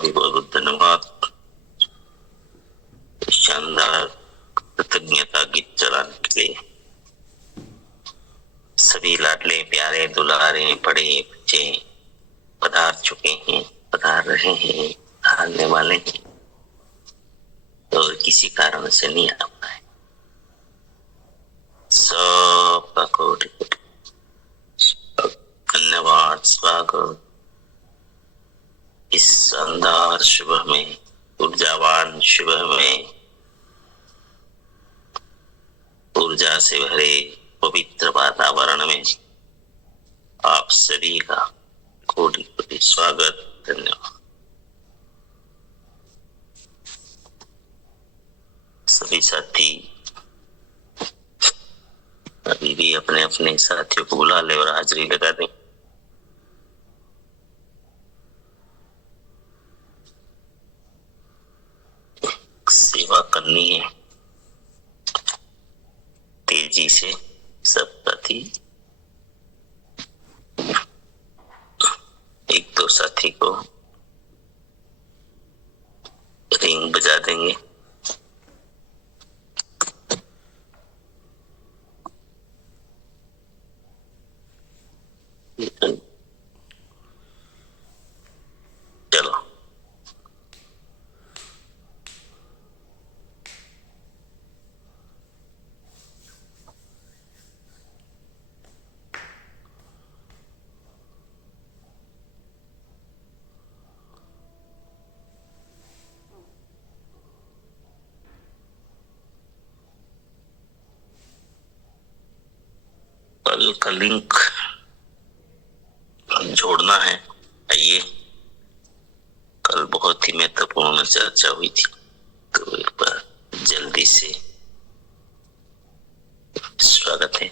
भी बहुत बहुत धन्यवाद। शानदार कृतज्ञता गीत चलाने के लिए सभी लाडले प्यारे दुलारे बड़े बच्चे पधार चुके हैं, पधार रहे हैं, पधारने वाले हैं और किसी कारण से नहीं आ पाए। सबका कोटि धन्यवाद। स्वागत इस शानदार सुबह में, ऊर्जावान सुबह में, ऊर्जा से भरे पवित्र वातावरण में आप सभी का कोटि कोटि स्वागत, धन्यवाद। सभी साथी अभी भी अपने अपने साथियों को बुला ले और हाजिरी लगा दें। सेवा करनी है तेजी से सब साथी। एक दो साथी को रिंग बजा देंगे। चलो कल का लिंक जोड़ना है। आइए, कल बहुत ही महत्वपूर्ण चर्चा हुई थी, तो एक बार जल्दी से स्वागत है।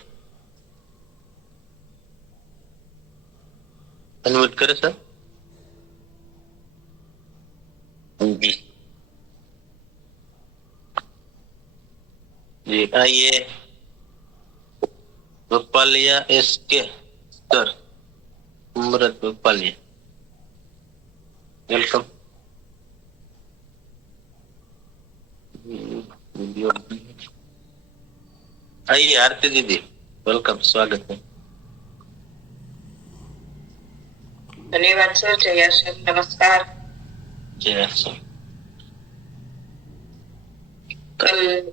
अनम्यूट करें सर जी। जी आइए, गोपालिया एसके सर, अमृत गोपालिया, वेलकम। आइए आरती दीदी, वेलकम, स्वागत है। धन्यवाद सर। जय सर, नमस्कार। जय सर। कल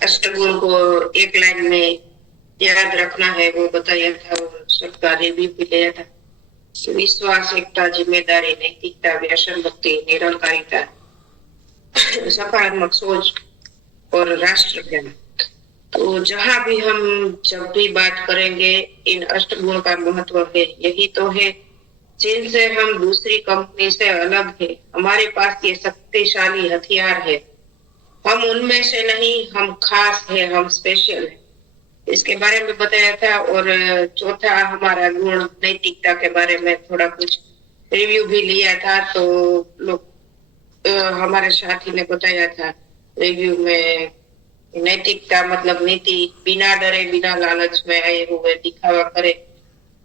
अष्टगुण को एक लाइन में याद रखना है वो बताया था और सबका रिव्यू भी लिया था। विश्वास, एकता, जिम्मेदारी, नैतिकता, व्यसन मुक्ति, निरंकारिता, सकारात्मक सोच और राष्ट्र प्रेम। तो जहां भी हम जब भी बात करेंगे इन अष्टगुण का महत्व है। यही तो है जिनसे हम दूसरी कंपनी से अलग है। हमारे पास ये शक्तिशाली हथियार है। हम उनमें से नहीं, हम खास है, हम स्पेशल है, इसके बारे में बताया था। और चौथा हमारा गुण नैतिकता के बारे में थोड़ा कुछ रिव्यू भी लिया था। तो लोग हमारे साथी ने बताया था रिव्यू में, नैतिकता मतलब नीति, बिना डरे बिना लालच में आए हुए दिखावा करे,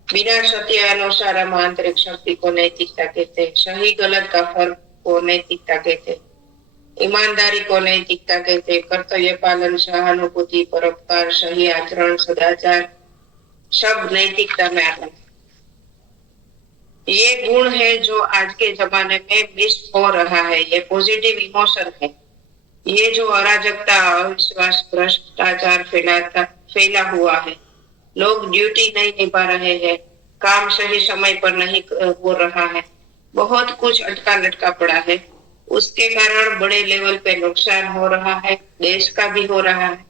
बिना सत्य अनुसार हम आंतरिक शक्ति को नैतिकता कहते हैं। सही गलत का फर्क को नैतिकता कहते हैं। ईमानदारी को नैतिकता कहते हैं। कर्तव्य पालन, सहानुभूति, परोपकार, सही आचरण, सदाचार सब नैतिकता में आते हैं। ये गुण है जो आज के जमाने में मिस हो रहा है। ये पॉजिटिव इमोशन है। ये जो अराजकता, अविश्वास, भ्रष्टाचार फैला हुआ है, लोग ड्यूटी नहीं निभा रहे हैं, काम सही समय पर नहीं हो रहा है, बहुत कुछ अटका लटका पड़ा है। उसके कारण बड़े लेवल पे नुकसान हो रहा है, देश का भी हो रहा है।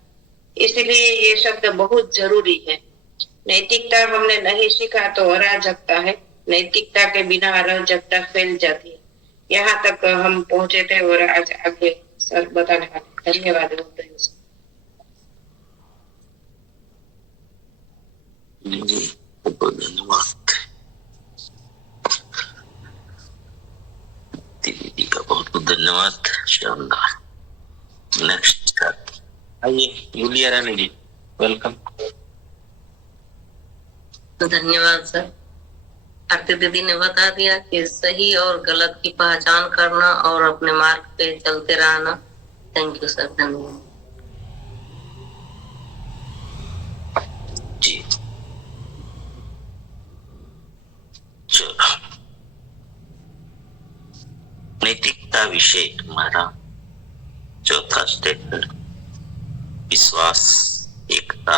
इसलिए ये शब्द बहुत जरूरी है। नैतिकता हमने नहीं सीखा तो अराजकता है। नैतिकता के बिना अराजकता फैल जाती है। यहाँ तक हम पहुंचे थे और आज आगे सर बताने वाले। धन्यवाद। धन्यवाद दीदी का, बहुत बहुत धन्यवाद। शानदार। नेक्स्ट आइए, यूलिया रानी जी, वेलकम। तो धन्यवाद सर। आरती दीदी ने बता दिया कि सही और गलत की पहचान करना और अपने मार्ग पे चलते रहना। थैंक यू सर, धन्यवाद जी। चलो, नैतिकता विषय हमारा चौथा स्टेटमेंट, विश्वास, एकता,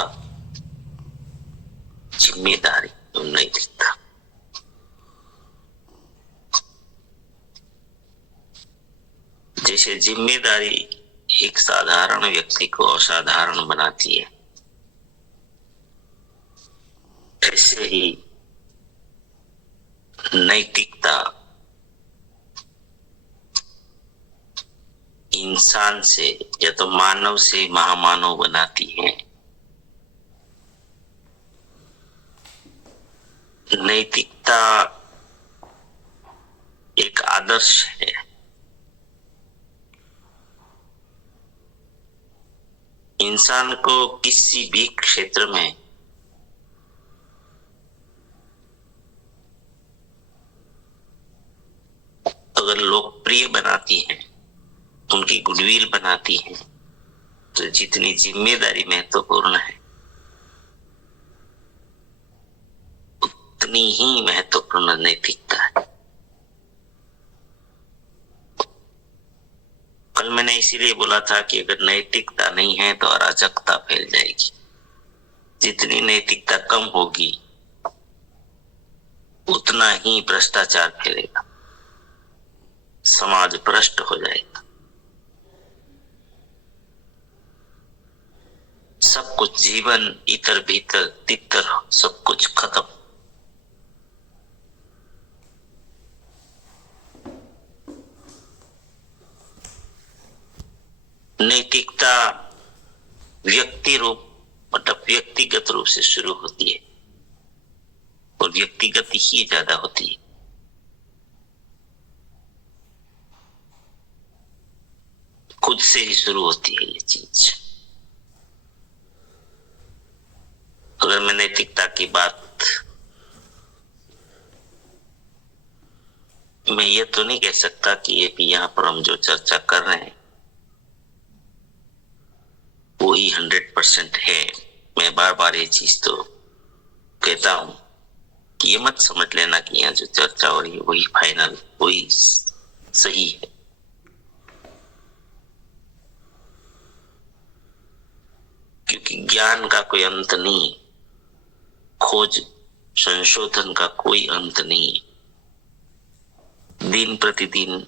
जिम्मेदारी और नैतिकता। जैसे जिम्मेदारी एक साधारण व्यक्ति को असाधारण बनाती है, ऐसे ही नैतिकता इंसान से या तो मानव से महामानव बनाती है। नैतिकता एक आदर्श है। इंसान को किसी भी क्षेत्र में अगर लोकप्रिय बनाती है, उनकी गुडविल बनाती है, तो जितनी जिम्मेदारी महत्वपूर्ण है, उतनी ही महत्वपूर्ण नैतिकता है। कल मैंने इसीलिए बोला था कि अगर नैतिकता नहीं है तो अराजकता फैल जाएगी। जितनी नैतिकता कम होगी उतना ही भ्रष्टाचार फैलेगा, समाज भ्रष्ट हो जाएगा, सब कुछ जीवन इतर भीतर तितर सब कुछ खत्म। नैतिकता व्यक्तिगत रूप से शुरू होती है और व्यक्तिगत ही ज्यादा होती है। खुद से ही शुरू होती है ये चीज। अगर मैं नैतिकता की बात, मैं ये तो नहीं कह सकता कि ये भी यहाँ पर हम जो चर्चा कर रहे हैं वो ही 100% है। मैं बार बार ये चीज तो कहता हूं कि ये मत समझ लेना कि यहाँ जो चर्चा हो रही है वही फाइनल, वही सही है। क्योंकि ज्ञान का कोई अंत नहीं, खोज संशोधन का कोई अंत नहीं है। दिन प्रतिदिन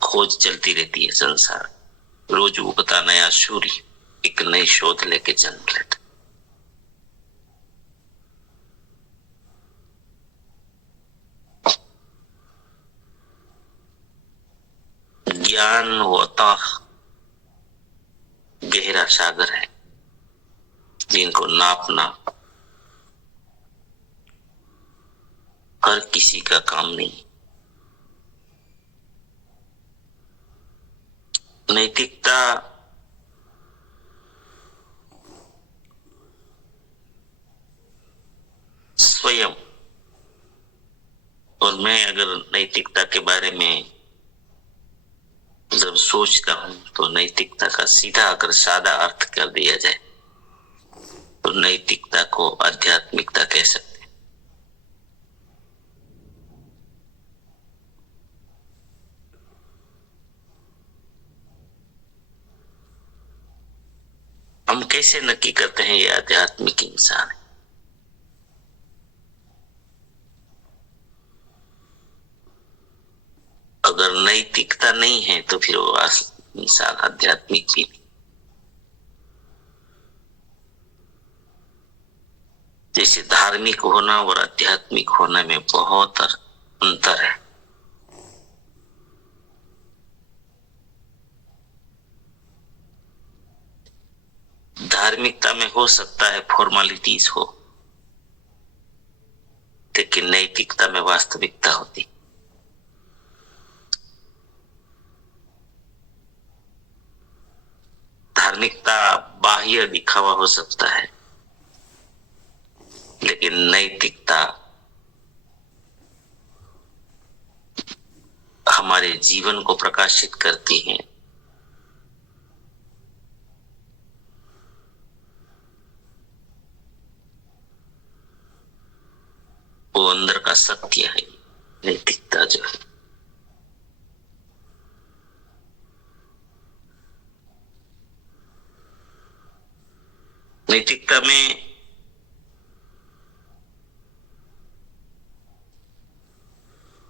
खोज चलती रहती है। संसार रोज उगता नया सूर्य एक नई शोध लेके जन्म लेता। ज्ञान वो अथाह गहरा सागर है जिनको नापना हर किसी का काम नहीं। नैतिकता स्वयं, और मैं अगर नैतिकता के बारे में जब सोचता हूं तो नैतिकता का सीधा अगर सादा अर्थ कर दिया जाए तो नैतिकता को आध्यात्मिकता कह सकते हैं। हम कैसे नक्की करते हैं ये आध्यात्मिक इंसान है? अगर नैतिकता नहीं है तो फिर वो इंसान आध्यात्मिक भी नहीं। जैसे धार्मिक होना और आध्यात्मिक होने में बहुत अंतर है। धार्मिकता में हो सकता है फॉर्मेलिटीज हो, लेकिन नैतिकता में वास्तविकता होती। धार्मिकता बाह्य दिखावा हो सकता है, लेकिन नैतिकता हमारे जीवन को प्रकाशित करती हैं। वो अंदर का सत्य है, नैतिकता जो है। नैतिकता में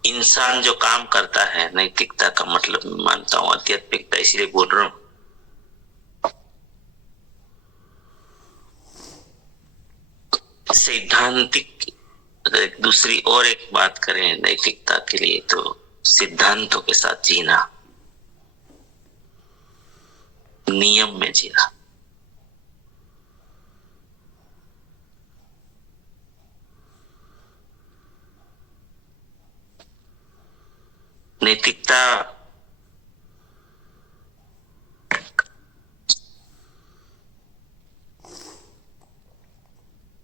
इंसान जो काम करता है, नैतिकता का मतलब मैं मानता हूं आध्यात्मिकता, इसलिए बोल रहा हूं। सैद्धांतिक अगर दूसरी और एक बात करें नैतिकता के लिए, तो सिद्धांतों के साथ जीना, नियम में जीना। नैतिकता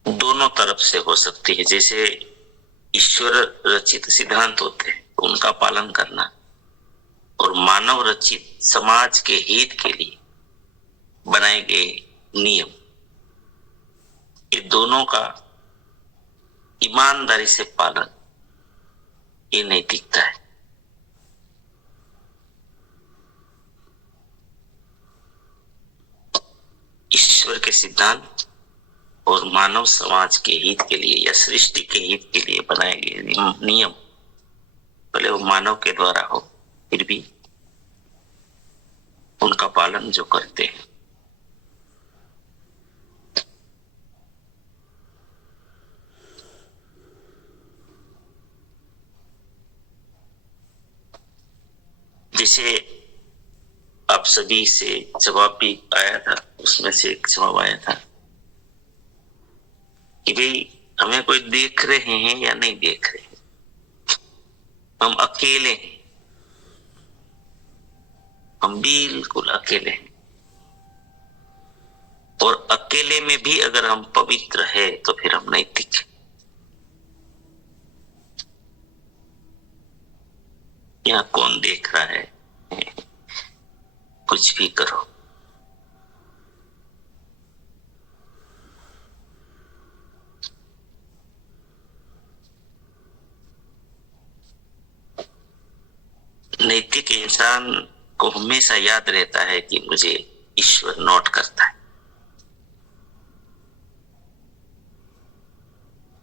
दोनों तरफ से हो सकती है। जैसे ईश्वर रचित सिद्धांत होते हैं उनका पालन करना, और मानव रचित समाज के हित के लिए बनाए गए नियम, ये दोनों का ईमानदारी से पालन, ये नैतिकता है। ईश्वर के सिद्धांत और मानव समाज के हित के लिए या सृष्टि के हित के लिए बनाए गए नियम, भले वो मानव के द्वारा हो, फिर भी उनका पालन जो करते हैं, जैसे आप सभी से जवाब भी आया था, उसमें से एक जवाब आया था कि भाई हमें कोई देख रहे हैं या नहीं देख रहे हैं, हम अकेले हैं, हम बिल्कुल अकेले हैं, और अकेले में भी अगर हम पवित्र है तो फिर हम नैतिक हैं। यहाँ कौन देख रहा है, कुछ भी करो, नैतिक इंसान को हमेशा याद रहता है कि मुझे ईश्वर नोट करता है।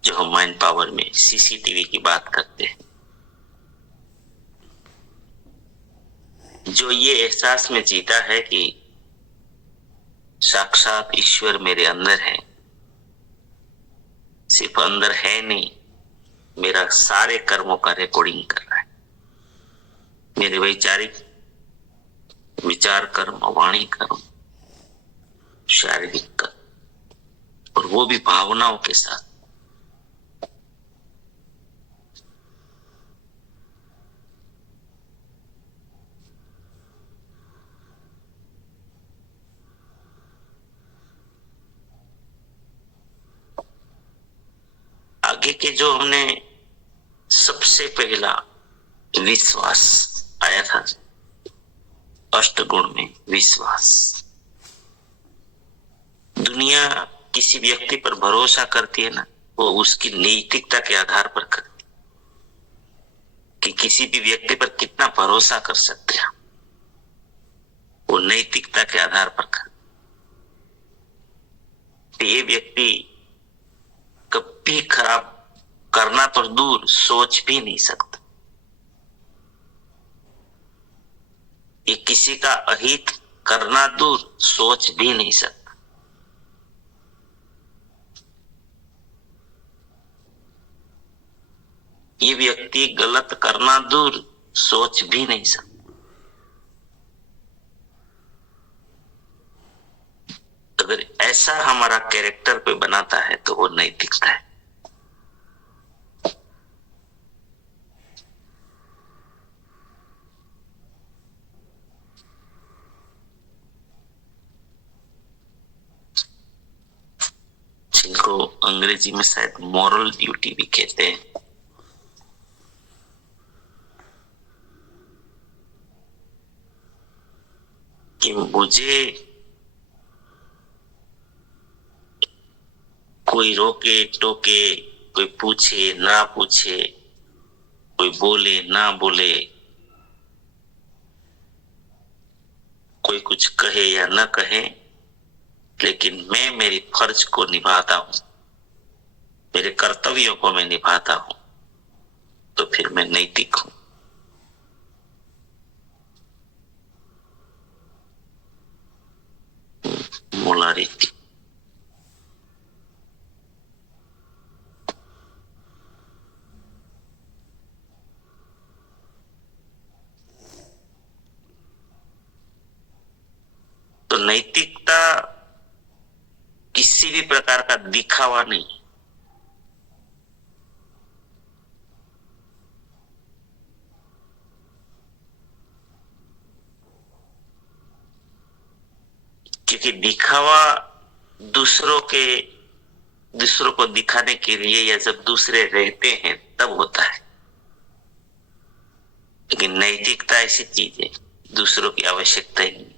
जो हम माइंड पावर में सीसीटीवी की बात करते हैं, जो ये एहसास में जीता है कि साक्षात ईश्वर मेरे अंदर है, सिर्फ अंदर है नहीं, मेरा सारे कर्मों का रिकॉर्डिंग कर रहा है, मेरे वैचारिक विचार कर्म, वाणी कर्म, शारीरिक कर्म, और वो भी भावनाओं के साथ। आगे के जो हमने सबसे पहला विश्वास आया था, अष्टगुण में विश्वास। दुनिया किसी व्यक्ति पर भरोसा करती है ना, वो उसकी नैतिकता के आधार पर करती है कि किसी भी व्यक्ति पर कितना भरोसा कर सकते हैं, वो नैतिकता के आधार पर करती। ये व्यक्ति कभी खराब करना तो दूर, सोच भी नहीं सकता। ये किसी का अहित करना दूर, सोच भी नहीं सकता। ये व्यक्ति गलत करना दूर, सोच भी नहीं सकता। अगर ऐसा हमारा कैरेक्टर पे बनाता है तो वो नैतिकता है। जिनको अंग्रेजी में शायद मॉरल ड्यूटी भी कहते हैं। कि मुझे कोई रोके टोके, कोई पूछे ना पूछे, कोई बोले ना बोले, कोई कुछ कहे या न कहे, लेकिन मैं मेरी फर्ज को निभाता हूं, मेरे कर्तव्यों को मैं निभाता हूं, तो फिर मैं नैतिक हूं। मोलारिटी। तो नैतिकता किसी भी प्रकार का दिखावा नहीं, क्योंकि दिखावा दूसरों को दिखाने के लिए या जब दूसरे रहते हैं तब होता है, लेकिन नैतिकता ऐसी चीज है दूसरों की आवश्यकता ही नहीं।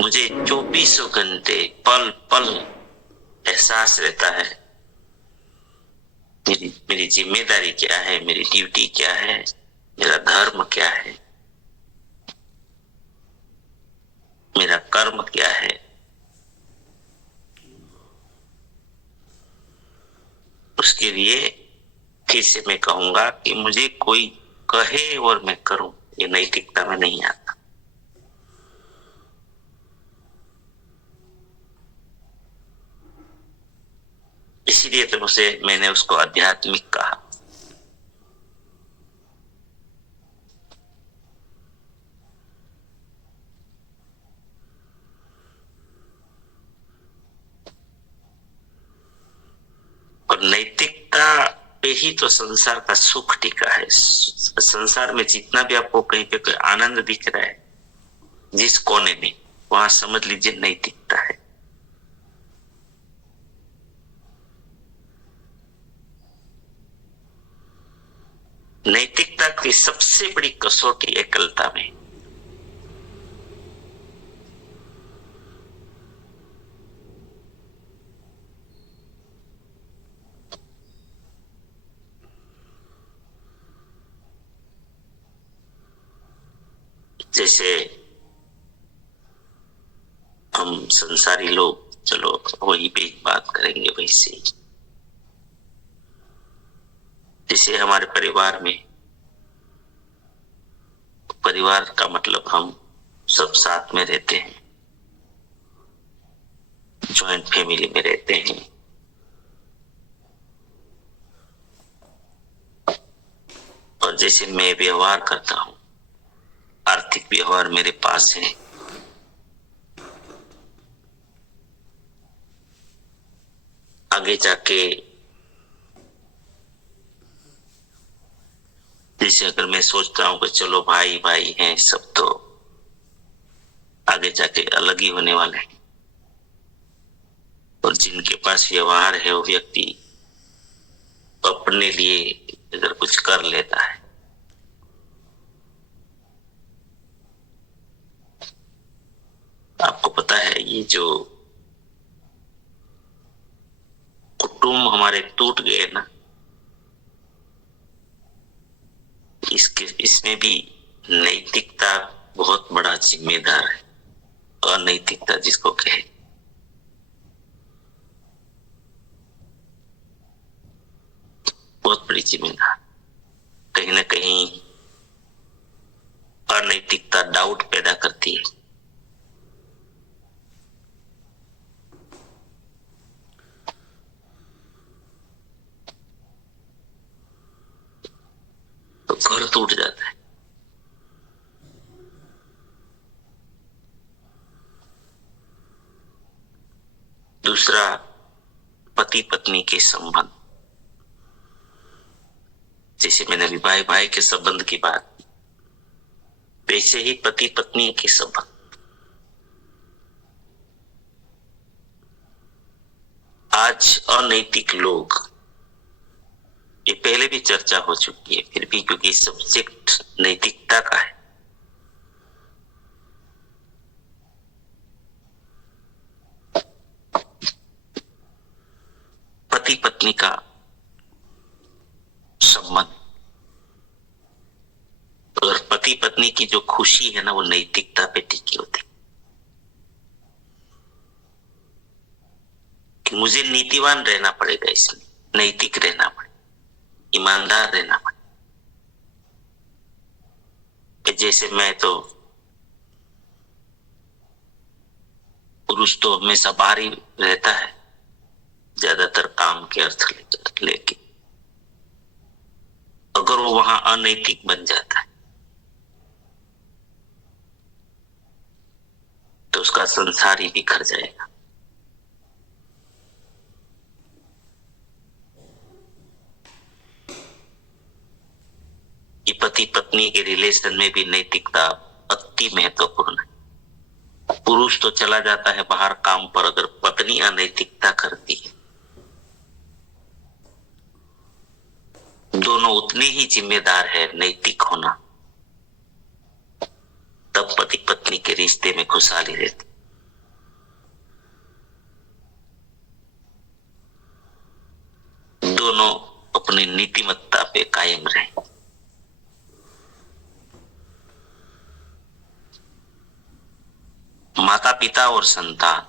मुझे 24 घंटे पल पल एहसास रहता है मेरी जिम्मेदारी क्या है, मेरी ड्यूटी क्या है, मेरा धर्म क्या है, मेरा कर्म क्या है। उसके लिए फिर से मैं कहूंगा कि मुझे कोई कहे और मैं करूं, ये नैतिकता में नहीं आता। इसीलिए तो मैंने उसको आध्यात्मिक कहा। और नैतिकता पे ही तो संसार का सुख टिका है। संसार में जितना भी आपको कहीं पे कोई आनंद दिख रहा है, जिस कोने में, वहां समझ लीजिए नैतिकता है। नैतिकता की सबसे बड़ी कसौटी एकलता में। जैसे हम संसारी लोग, चलो वही पे बात करेंगे वैसे ही। जैसे हमारे परिवार में, परिवार का मतलब हम सब साथ में रहते हैं, जॉइंट फैमिली में रहते हैं। और जैसे मैं व्यवहार करता हूं, आर्थिक व्यवहार मेरे पास है, आगे जाके जैसे अगर मैं सोचता हूं कि चलो भाई भाई हैं सब, तो आगे जाके अलग ही होने वाले हैं। और जिनके पास व्यवहार है वो व्यक्ति अपने लिए अगर कुछ कर लेता है, आपको पता है ये जो कुटुंब हमारे टूट गए ना, इसमें भी नैतिकता बहुत बड़ा जिम्मेदार है। अनैतिकता जिसको कहे, बहुत बड़ी जिम्मेदार। कहीं ना कहीं अनैतिकता डाउट पैदा करती है। तो घर टूट जाता है। दूसरा, पति पत्नी के संबंध। जैसे मैंने अभी भाई भाई के संबंध की बात, वैसे ही पति पत्नी के संबंध। आज अनैतिक लोग ये पहले भी चर्चा हो चुकी है, फिर भी क्योंकि सब्जेक्ट नैतिकता का है, पति पत्नी का संबंध, और पति पत्नी की जो खुशी है ना वो नैतिकता पे टिकी होती, कि मुझे नीतिवान रहना पड़ेगा, इसमें नैतिक रहना पड़ेगा, ईमानदार रहना पड़ेगा। जैसे मैं तो पुरुष तो हमेशा बाहर ही रहता है, ज्यादातर काम के अर्थ लेके, अगर वो वहां अनैतिक बन जाता है तो उसका संसार ही बिखर जाएगा। ये पति पत्नी के रिलेशन में भी नैतिकता अति महत्वपूर्ण है। पुरुष तो चला जाता है बाहर काम पर, अगर पत्नी अनैतिकता करती है, दोनों उतने ही जिम्मेदार है नैतिक होना, तब पति पत्नी के रिश्ते में खुशहाली रहती। दोनों अपनी नीतिमत्ता पे कायम रहे। माता पिता और संतान,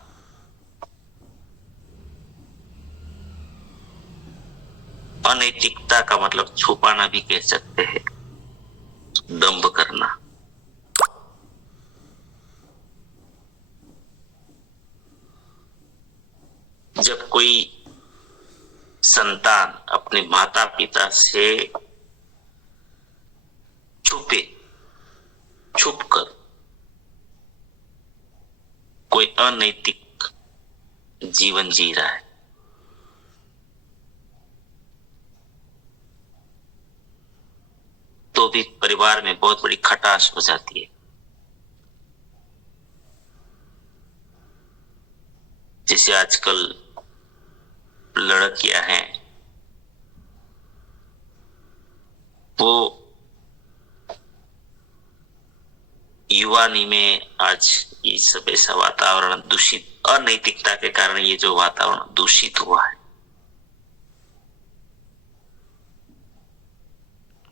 अनैतिकता का मतलब छुपाना भी कह सकते हैं, दंभ करना। जब कोई संतान अपने माता पिता से छुपकर कोई अनैतिक जीवन जी रहा है, तो भी परिवार में बहुत बड़ी खटास हो जाती है। जैसे आजकल लड़कियां हैं, वो युवानी में आज ये सब ऐसा वातावरण दूषित, अनैतिकता के कारण ये जो वातावरण दूषित हुआ है,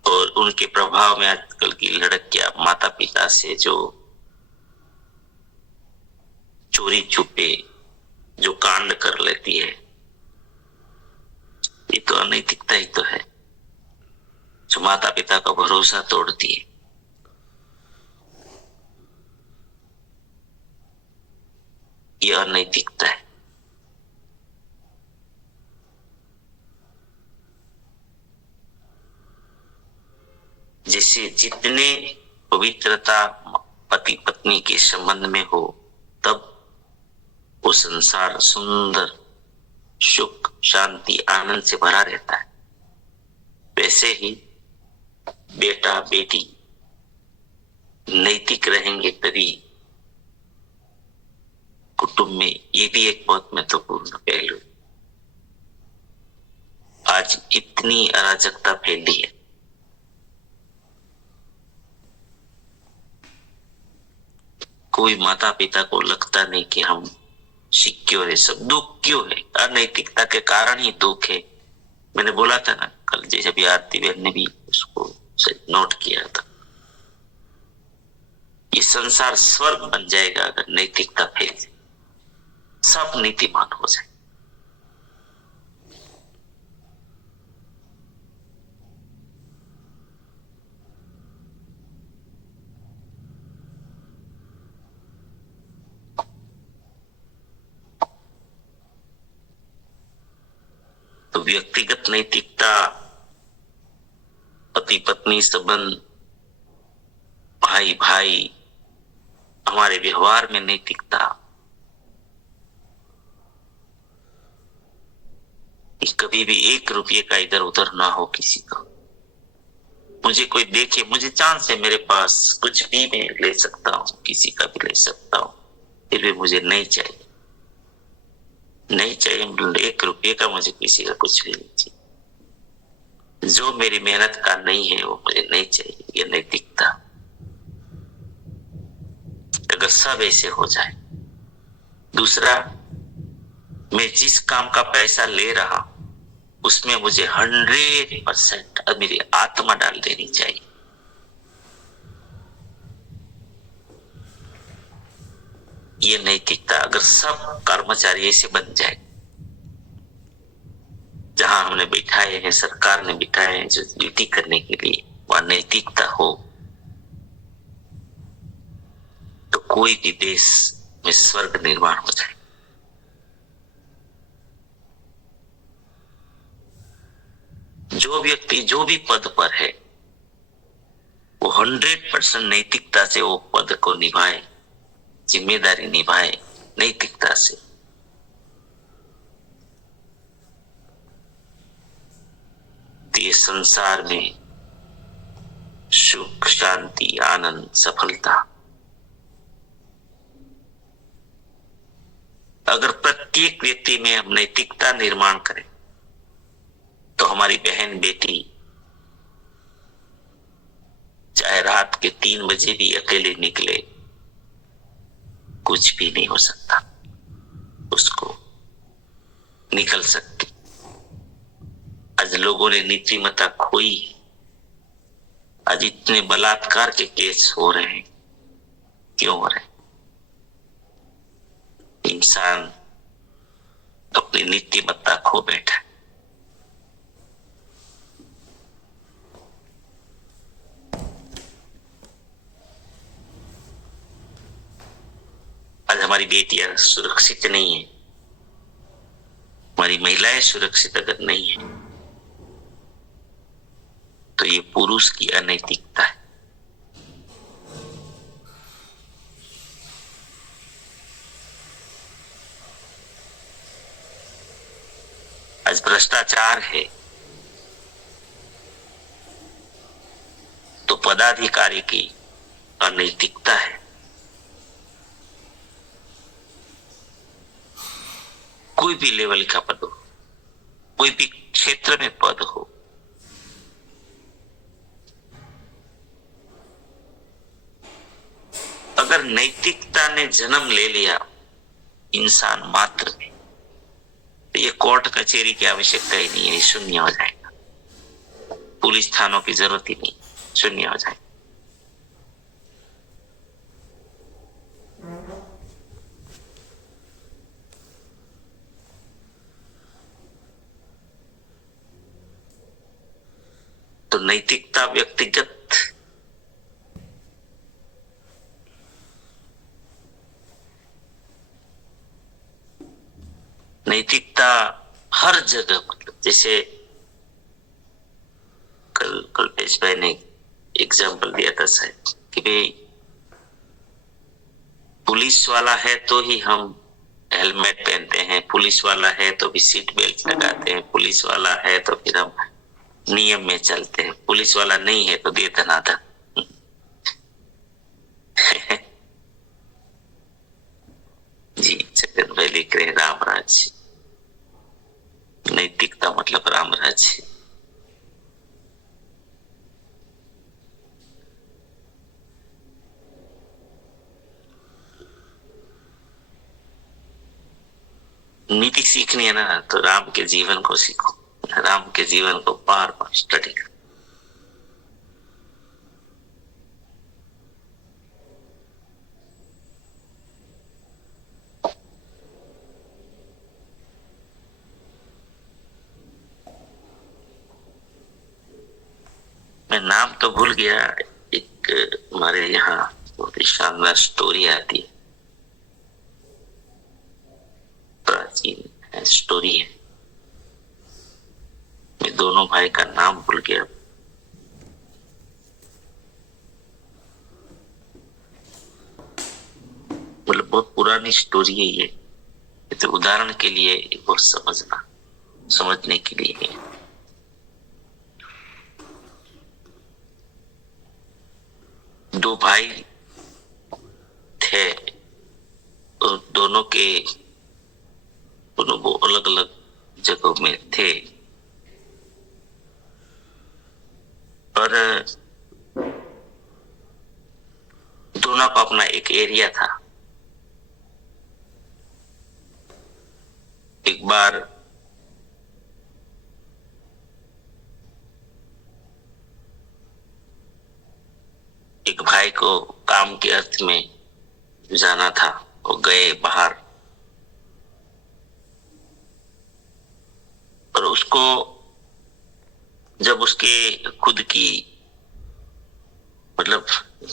और उनके प्रभाव में आजकल की लड़कियां माता पिता से जो चोरी छुपे जो कांड कर लेती है, ये तो अनैतिकता ही तो है, जो माता पिता का भरोसा तोड़ती है। ये अनैतिकता है। जैसे जितने पवित्रता पति पत्नी के संबंध में हो, तब वो संसार सुंदर, सुख, शांति, आनंद से भरा रहता है। वैसे ही बेटा बेटी नैतिक रहेंगे तभी कुटुंब में, ये भी एक बहुत महत्वपूर्ण पहलू। आज इतनी अराजकता फैली है, कोई माता पिता को लगता नहीं कि हम सिक्योर है, सब दुख क्यों है, अनैतिकता के कारण ही दुख है। मैंने बोला था ना कल, जैसे भी आरती बहन ने भी उसको नोट किया था, ये संसार स्वर्ग बन जाएगा अगर नैतिकता फैल जाए, सब नीतिमान हो जाए। तो व्यक्तिगत नैतिकता, पति पत्नी संबंध, भाई भाई, हमारे व्यवहार में नैतिकता, कभी भी 1 रुपये का इधर उधर ना हो किसी का। मुझे कोई देखे, मुझे चांस है मेरे पास, कुछ भी मैं ले सकता हूँ, किसी का भी ले सकता हूँ, फिर भी मुझे नहीं चाहिए, नहीं चाहिए 1 रुपये का, मुझे किसी का कुछ भी नहीं चाहिए। जो मेरी मेहनत का नहीं है वो मुझे नहीं चाहिए, ये नैतिकता। अगर सब ऐसे हो जाए। दूसरा, मैं जिस काम का पैसा ले रहा हूं उसमें मुझे 100% मेरी आत्मा डाल देनी चाहिए। ये नैतिकता। अगर सब कर्मचारी ऐसे बन जाए, जहां हमने बिठाए हैं, सरकार ने बिठाए हैं जो ड्यूटी करने के लिए, वह नैतिकता हो, तो कोई भी देश में स्वर्ग निर्माण हो जाए। जो व्यक्ति जो भी पद पर है वो 100% नैतिकता से वो पद को निभाए, जिम्मेदारी निभाए नैतिकता से, तो ये संसार में सुख, शांति, आनंद, सफलता। अगर प्रत्येक व्यक्ति में हम नैतिकता निर्माण करें तो हमारी बहन बेटी चाहे रात के 3 बजे भी अकेले निकले, कुछ भी नहीं हो सकता, उसको निकल सकती। आज लोगों ने नीतिमत्ता खोई। आज इतने बलात्कार के केस हो रहे हैं, क्यों हो रहे हैं? इंसान अपनी नीतिमत्ता खो बैठा। आज हमारी बेटियां सुरक्षित नहीं है, हमारी महिलाएं सुरक्षित अगर नहीं है, तो ये पुरुष की अनैतिकता है। आज भ्रष्टाचार है तो पदाधिकारी की अनैतिकता है। कोई भी लेवल का पद हो, कोई भी क्षेत्र में पद हो, अगर नैतिकता ने जन्म ले लिया इंसान मात्र में, तो ये कोर्ट कचहरी की आवश्यकता ही नहीं है, शून्य हो जाएगा। पुलिस थानों की जरूरत ही नहीं, शून्य हो जाएगा। तो नैतिकता व्यक्तिगत, नैतिकता हर जगह, मतलब जैसे कल्पेश भाई ने एग्जाम्पल दिया था शायद कि भाई पुलिस वाला है तो ही हम हेलमेट पहनते हैं, पुलिस वाला है तो भी सीट बेल्ट लगाते हैं, पुलिस वाला है तो फिर हम नियम में चलते हैं, पुलिस वाला नहीं है तो दे दनादन। जी छगन भाई लिख रहे राम राज्य। नैतिकता मतलब राम राज्य। नीति सीखनी है ना, तो राम के जीवन को सीखो, राम के जीवन को बार बार स्टडी करो। मैं नाम तो भूल गया, एक हमारे यहाँ बहुत ही शानदार स्टोरी आती है, प्राचीन स्टोरी है। मैं दोनों भाई का नाम भूल गया। मतलब बहुत पुरानी स्टोरी है ये, तो उदाहरण के लिए बहुत समझने के लिए है। दो भाई थे और दोनों वो अलग अलग जगहों में थे। और दोनों का अपना एक एरिया था। एक बार एक भाई को काम के अर्थ में जाना था, वो गए बाहर, और उसको जब उसके खुद की मतलब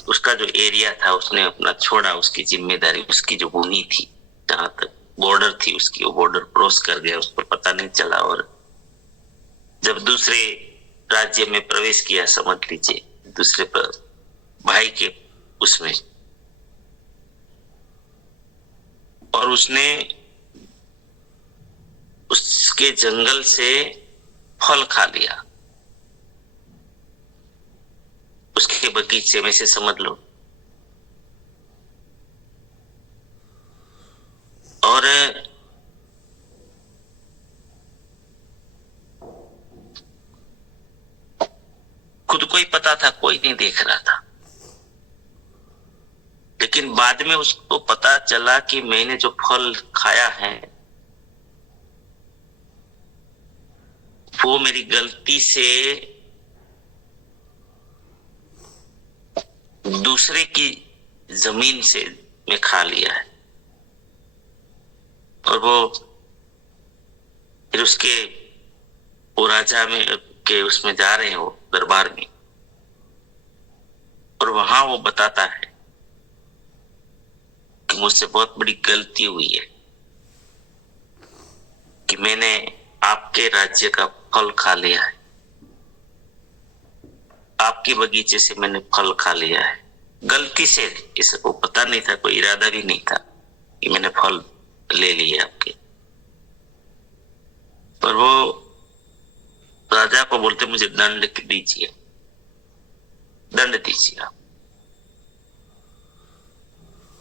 उसका जो एरिया था उसने अपना छोड़ा, उसकी जिम्मेदारी, उसकी जो भूमि थी, जहां तक बॉर्डर थी उसकी, वो बॉर्डर क्रॉस कर गया, उसको पता नहीं चला। और जब दूसरे राज्य में प्रवेश किया, समझ लीजिए दूसरे भाई के उसमें, और उसने उसके जंगल से फल खा लिया, उसके बगीचे में से, समझ लो। और खुद को ही पता था, कोई नहीं देख रहा था, लेकिन बाद में उसको पता चला कि मैंने जो फल खाया है वो मेरी गलती से दूसरे की जमीन से मैं खा लिया है। और वो फिर उसके वो राजा में के उसमें जा रहे हो, दरबार में, और वहां वो बताता है कि मुझसे बहुत बड़ी गलती हुई है कि मैंने आपके राज्य का फल खा लिया है, आपके बगीचे से मैंने फल खा लिया है गलती से। इसको पता नहीं था, कोई इरादा भी नहीं था कि मैंने फल ले लिए आपके। और वो राजा को बोलते मुझे दंड दीजिए, दंड दीजिए आप।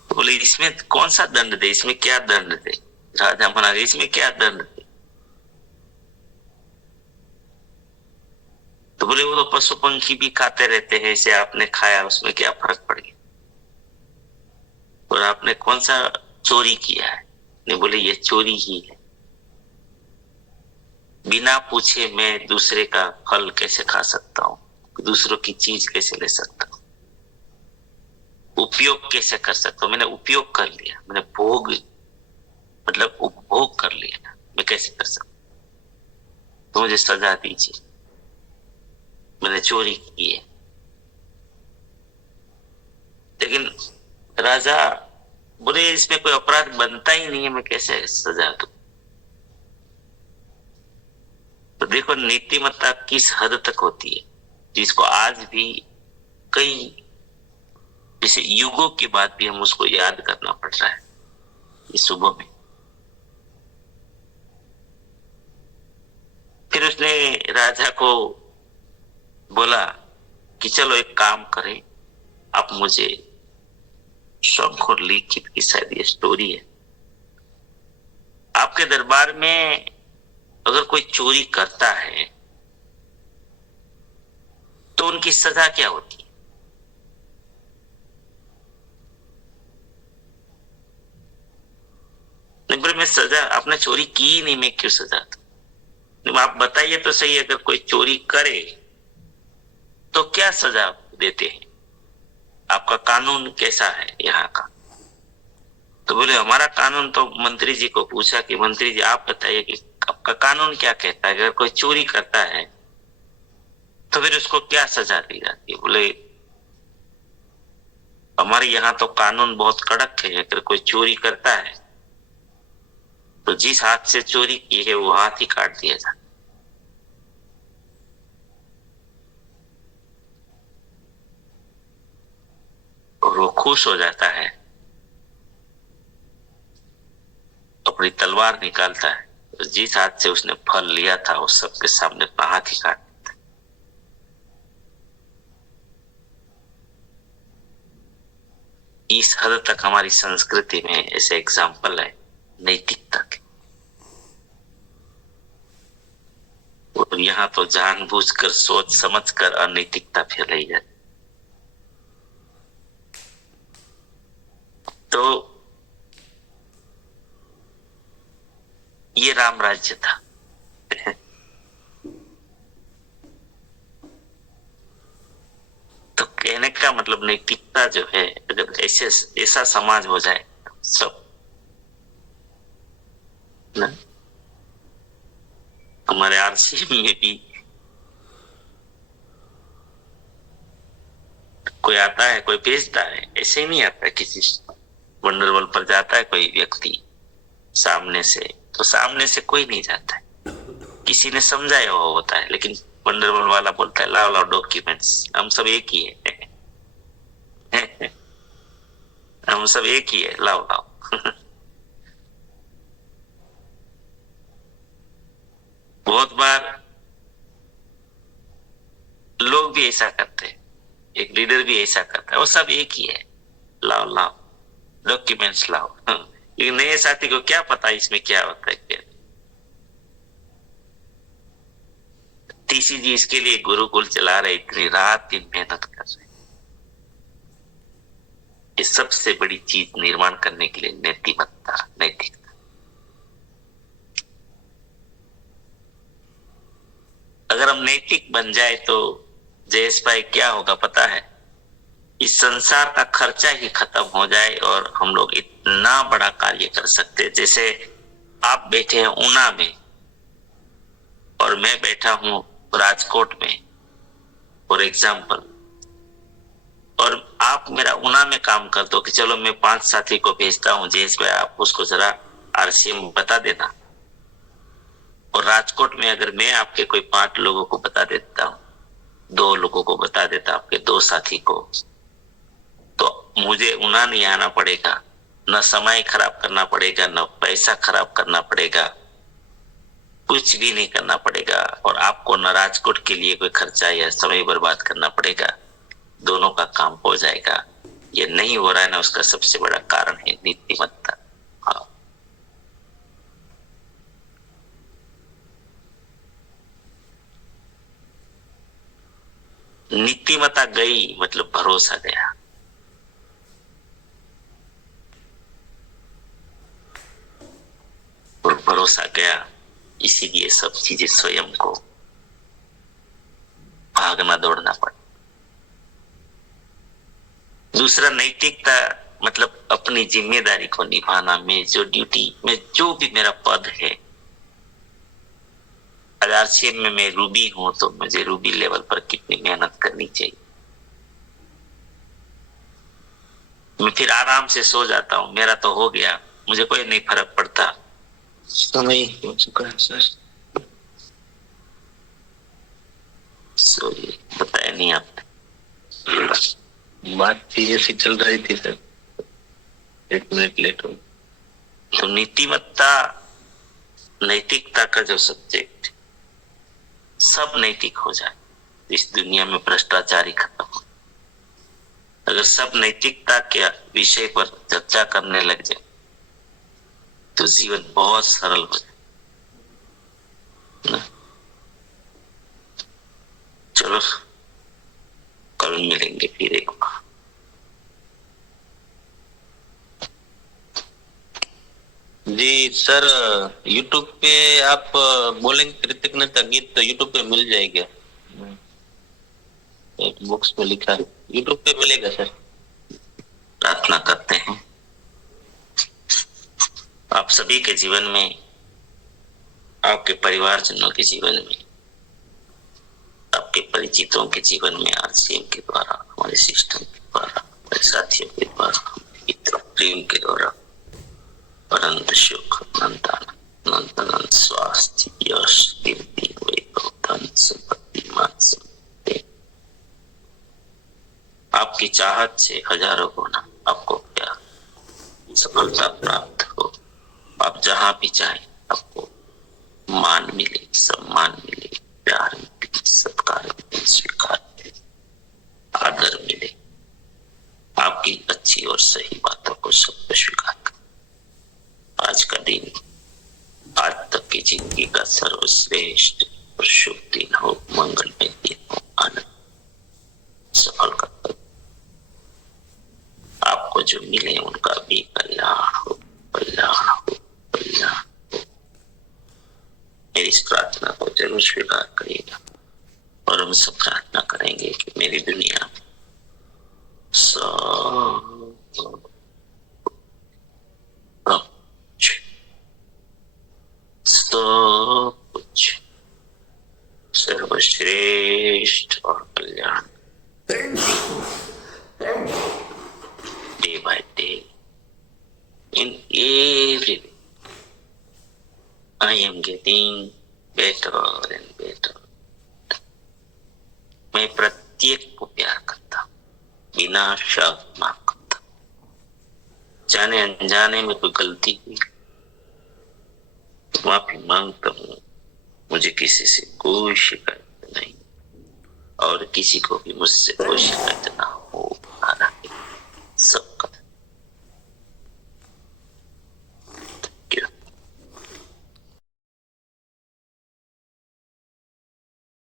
तो बोले इसमें कौन सा दंड दे, इसमें क्या दंड दे? राजा मना, इसमें क्या दंड दे? तो बोले वो तो पशु पंखी भी खाते रहते हैं, इसे आपने खाया, उसमें क्या फर्क पड़ गया? और आपने कौन सा चोरी किया है? नहीं, बोले ये चोरी ही है, बिना पूछे मैं दूसरे का फल कैसे खा सकता हूँ, दूसरों की चीज कैसे ले सकता हूँ, उपयोग कैसे कर सकता हूँ? मैंने उपयोग कर लिया, मैंने भोग मतलब उपभोग कर लिया, मैं कैसे कर सकता हूँ? तो मुझे सजा दीजिए, मैंने चोरी की है। लेकिन राजा बोले इसमें कोई अपराध बनता ही नहीं है, मैं कैसे सजा दूं? तो देखो नीतिमत्ता किस हद तक होती है, जिसको आज भी कई जैसे युगों के बाद भी हम उसको याद करना पड़ रहा है इस सुबह में। फिर उसने राजा को बोला कि चलो एक काम करें, आप मुझे शंख और लिखित की शायद ये स्टोरी है, आपके दरबार में अगर कोई चोरी करता है तो उनकी सजा क्या होती है? नहीं बोले मैं सजा, आपने चोरी की नहीं, मैं क्यों सजा दूं? आप बताइए तो सही, अगर कोई चोरी करे तो क्या सजा देते हैं? आपका कानून कैसा है यहाँ का? तो बोले हमारा कानून, तो मंत्री जी को पूछा कि मंत्री जी आप बताइए कि आपका कानून क्या कहता है, अगर कोई चोरी करता है तो फिर उसको क्या सजा दी जाती है? बोले हमारे यहाँ तो कानून बहुत कड़क है, अगर कोई चोरी करता है तो जिस हाथ से चोरी की है वो हाथ ही काट दिया जाता। और वो खुश हो जाता है, अपनी तलवार निकालता है, तो जिस हाथ से उसने फल लिया था उस सबके सामने अपना हाथ ही काट देता है। इस हद तक हमारी संस्कृति में ऐसे एग्जाम्पल है नैतिकता के। और यहाँ तो जानबूझकर सोच समझकर अनैतिकता फैलाई जाती। तो ये राम राज्य था। तो कहने का मतलब नैतिकता जो है, अगर ऐसा समाज हो जाए सब ना, हमारे आरसी में भी कोई आता है, कोई भेजता है, ऐसे ही नहीं आता है। किसी वंडरवल पर जाता है कोई व्यक्ति सामने से, तो सामने से कोई नहीं जाता है, किसी ने समझाया हुआ होता है, लेकिन वंडरवल वाला बोलता है लाओ लाओ डॉक्यूमेंट्स, हम सब एक ही है। हम सब एक ही है, लाओ लाओ। बहुत बार लोग भी ऐसा करते हैं, एक लीडर भी ऐसा करता है, वो सब एक ही है, लाओ लाओ डॉक्यूमेंट्स लाओ। लेकिन नए साथी को क्या पता इसमें क्या होता है। क्या टीसी जी इसके लिए गुरुकुल चला रहे, इतनी रात दिन मेहनत कर रहे। ये सबसे बड़ी चीज निर्माण करने के लिए नैतिकता, नैतिकता। अगर हम नैतिक बन जाए तो जयेश भाई क्या होगा पता है, इस संसार का खर्चा ही खत्म हो जाए और हम लोग इतना बड़ा कार्य कर सकते हैं। जैसे आप बैठे हैं ऊना में और मैं बैठा हूं राजकोट में फॉर एग्जाम्पल, और आप मेरा ऊना में काम कर दो कि चलो मैं 5 साथी को भेजता हूं, जयेश भाई आप उसको जरा आरसीएम बता देना। और राजकोट में अगर मैं आपके कोई 5 लोगों को बता देता हूं, 2 लोगों को बता देता, आपके 2 साथी को, तो मुझे ऊना नहीं आना पड़ेगा, न समय खराब करना पड़ेगा, न पैसा खराब करना पड़ेगा, कुछ भी नहीं करना पड़ेगा। और आपको न राजकोट के लिए कोई खर्चा या समय बर्बाद करना पड़ेगा, दोनों का काम हो जाएगा। ये नहीं हो रहा है ना, उसका सबसे बड़ा कारण है नीतिमत्ता। हाँ। नीतिमत्ता गई मतलब भरोसा गया। और भरोसा गया, इसीलिए सब चीजें स्वयं को भागना दौड़ना पड़ा। दूसरा नैतिकता मतलब अपनी जिम्मेदारी को निभाना। में जो ड्यूटी में जो भी मेरा पद है, अगर आरसीएम में मैं रूबी हूं तो मुझे रूबी लेवल पर कितनी मेहनत करनी चाहिए। मैं फिर आराम से सो जाता हूं, मेरा तो हो गया, मुझे कोई नहीं फर्क पड़ता। समय हो चुका है सर। सॉरी बताया नहीं आपने, बात थी ऐसी चल रही थी सर, 1 मिनट लेट हो। तो नीतिमत्ता नैतिकता का जो सब्जेक्ट, सब नैतिक हो जाए इस दुनिया में भ्रष्टाचार ही खत्म हो। अगर सब नैतिकता के विषय पर चर्चा करने लग जाए तो जीवन बहुत सरल हो जाए ना। चलो कल मिलेंगे फिर एक बार। जी सर, यूट्यूब पे आप बोलेंगे कृतज्ञता गीत तो यूट्यूब पे मिल जाएगा, एक बॉक्स में लिखा है, यूट्यूब पे मिलेगा सर। प्रार्थना करते हैं आप सभी के जीवन में, आपके परिवारजनों के जीवन में, आपके परिचितों के जीवन में आरसीएम के द्वारा, हमारे सिस्टम के द्वारा, हमारे साथियों के द्वारा, मित्र प्रेम के द्वारा अनंत सुख, अनंत आनंद, अनंत स्वास्थ्य, यश, कीर्ति, वैभव, धन संपत्ति, मान सम्मान आपकी चाहत से हजारों गुना आपको प्यार सफलता प्राप्त हो। आप जहां भी चाहें आपको मान मिले, सम्मान मिले, प्यार मिले, सत्कार मिले, स्वीकार मिले, आदर मिले, आपकी अच्छी और सही बातों को सबको स्वीकार करें। आज का दिन, आज तक की जिंदगी का सर्वश्रेष्ठ और शुभ स्वीकार करिएगा। और हम सब प्रार्थना करेंगे कि मेरी दुनिया में सब कुछ सर्वश्रेष्ठ और कल्याण day by day in every I am getting better and better. मैं प्रत्येक को प्यार करता हूँ, बिना शब्द माफ करता। जाने अनजाने में कोई गलती हुई माफी मांगता हूँ। मुझे किसी से कोई शिकायत नहीं और किसी को भी मुझसे कोई शिकायत